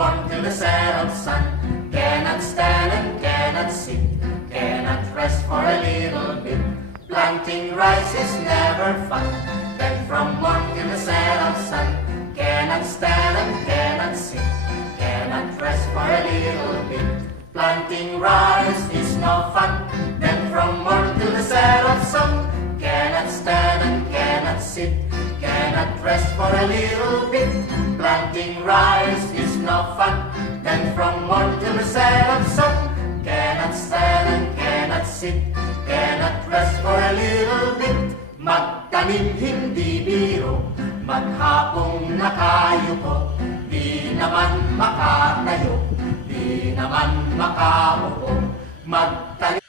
morn till the set of sun. Cannot stand and cannot sit, cannot rest for a little bit. Planting rice is never fun. Then from morn till the set of sun. Cannot stand and cannot sit, cannot rest for a little bit. Planting rice is no fun. Then from morn till the set of sun. Cannot stand and cannot sit, cannot rest for a little bit. Planting rice is no fun. Then from morn till the set of sun. Cannot stand and cannot sit, cannot rest for a little bit. Magtanim hindi biro, maghapong nakayuko. Di naman makatayo, di naman makaupo. Magtanim